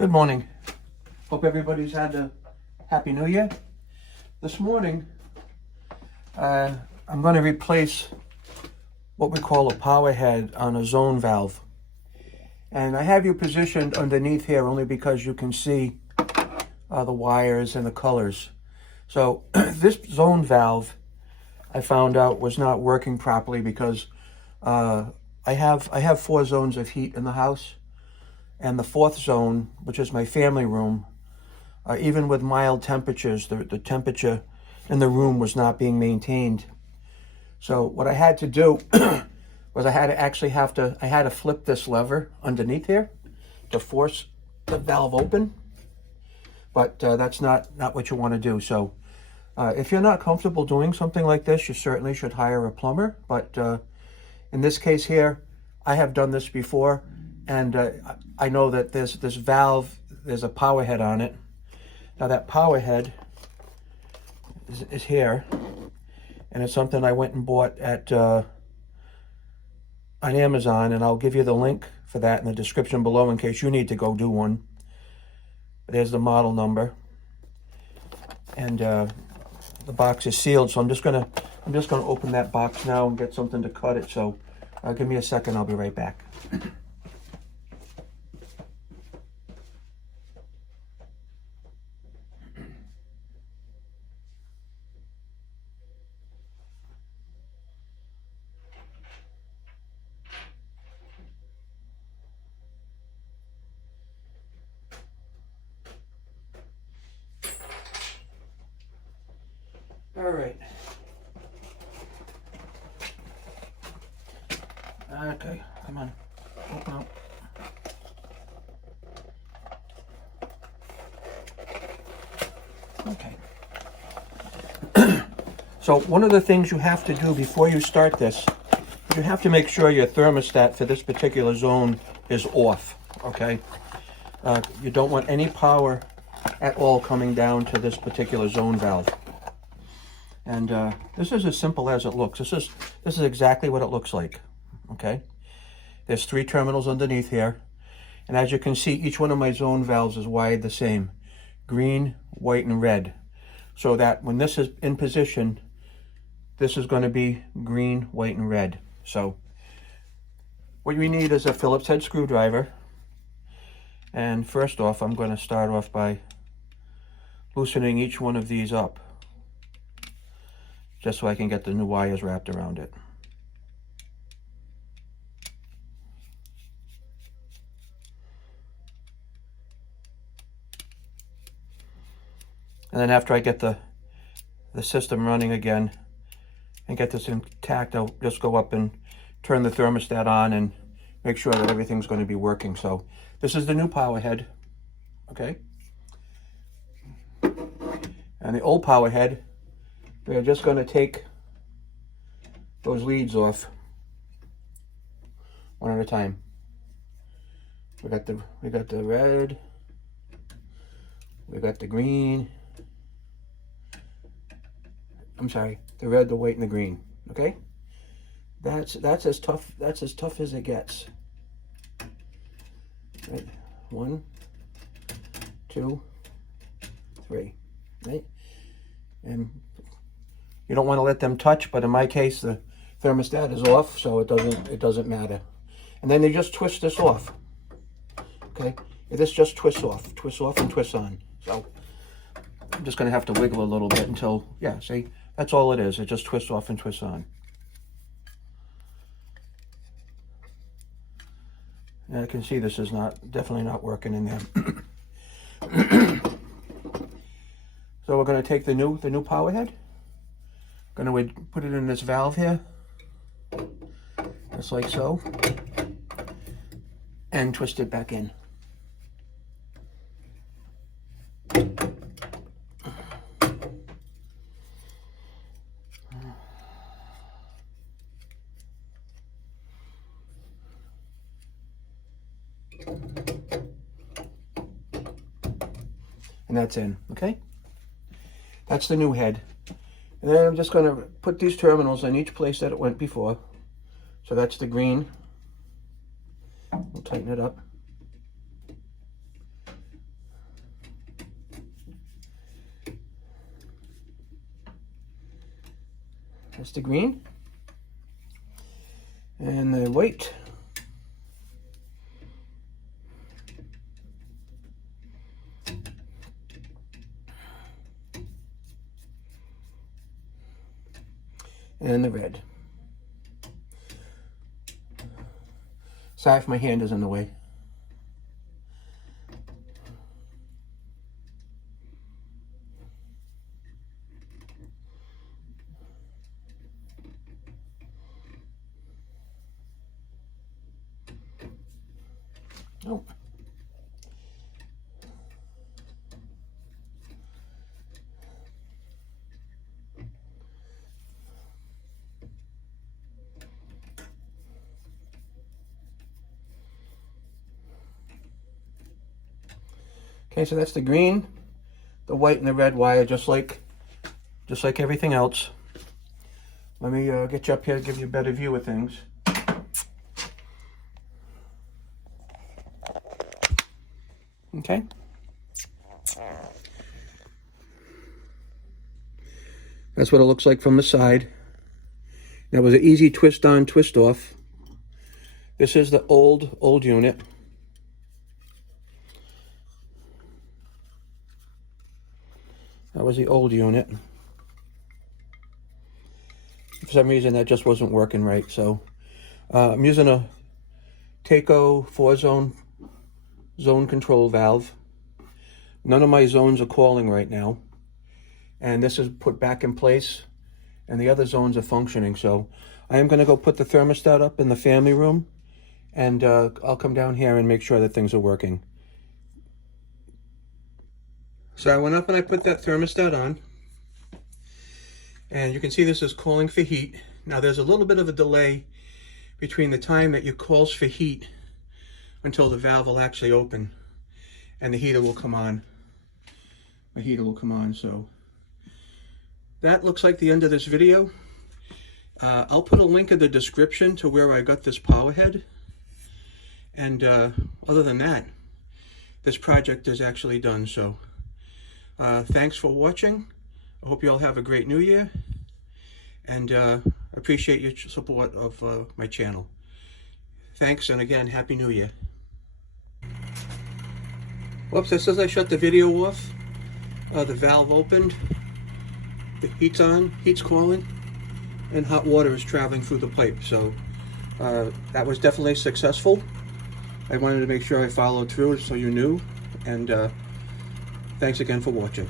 Good morning. Hope everybody's had a happy new year. This morning, I'm going to replace what we call a power head on a zone valve. And I have you positioned underneath here only because you can see the wires and the colors. So this zone valve, I found out, was not working properly because I have 4 zones of heat in the house. And the 4th zone, which is my family room, even with mild temperatures, the temperature in the room was not being maintained. So what I had to do was I had to flip this lever underneath here to force the valve open. But that's not what you want to do. So if you're not comfortable doing something like this, you certainly should hire a plumber. But in this case here, I have done this before. And I know that this valve, there's a power head on it. Now that power head is here, and it's something I went and bought at on Amazon, and I'll give you the link for that in the description below in case you need to go do one. There's the model number, and the box is sealed. So I'm just gonna open that box now and get something to cut it. So give me a second. I'll be right back. All right. Okay, come on, open up. Okay. So one of the things you have to do before you start this, you have to make sure your thermostat for this particular zone is off, okay? You don't want any power at all coming down to this particular zone valve. And this is as simple as it looks. This is exactly what it looks like, okay? There's 3 terminals underneath here. And as you can see, each one of my zone valves is wired the same. Green, white, and red. So that when this is in position, this is going to be green, white, and red. So what we need is a Phillips head screwdriver. And first off, I'm going to start off by loosening each one of these up, just so I can get the new wires wrapped around it. And then after I get the system running again and get this intact, I'll just go up and turn the thermostat on and make sure that everything's going to be working. So this is the new power head, okay? And the old power head, we're just going to take those leads off one at a time. We got the red, we got the green. I'm sorry, the red, the white, and the green. Okay, that's as tough as it gets. Right, 1, 2, 3. Right, and you don't want to let them touch, but in my case, the thermostat is off, so it doesn't matter. And then you just twist this off. Okay, this just twists off and twists on. So I'm just going to have to wiggle a little bit until, yeah, see, that's all it is. It just twists off and twists on. And I can see this is definitely not working in there. So we're going to take the new power head. Going to put it in this valve here, just like so, and twist it back in. And that's in, okay? That's the new head. And then I'm just going to put these terminals in each place that it went before. So that's the green. We'll tighten it up. That's the green. And the white. And the red. Sorry if my hand is in the way. Oh. Okay, so that's the green, the white, and the red wire, just like everything else. Let me get you up here to give you a better view of things. Okay. That's what it looks like from the side. That was an easy twist on, twist off. This is the old unit. That was the old unit. For some reason that just wasn't working right, so I'm using a Takeo 4-zone control valve. None of my zones are calling right now, and this is put back in place, and the other zones are functioning. So I am going to go put the thermostat up in the family room, and I'll come down here and make sure that things are working. So I went up and I put that thermostat on, and you can see this is calling for heat. Now there's a little bit of a delay between the time that it calls for heat until the valve will actually open and the heater will come on. The heater will come on. So that looks like the end of this video. I'll put a link in the description to where I got this power head. And other than that, this project is actually done. So thanks for watching. I hope you all have a great New Year, and appreciate your support of my channel. Thanks, and again, Happy New Year. Whoops, as soon as I shut the video off, the valve opened, the heat's on, heat's calling, and hot water is traveling through the pipe. So that was definitely successful. I wanted to make sure I followed through so you knew, and thanks again for watching.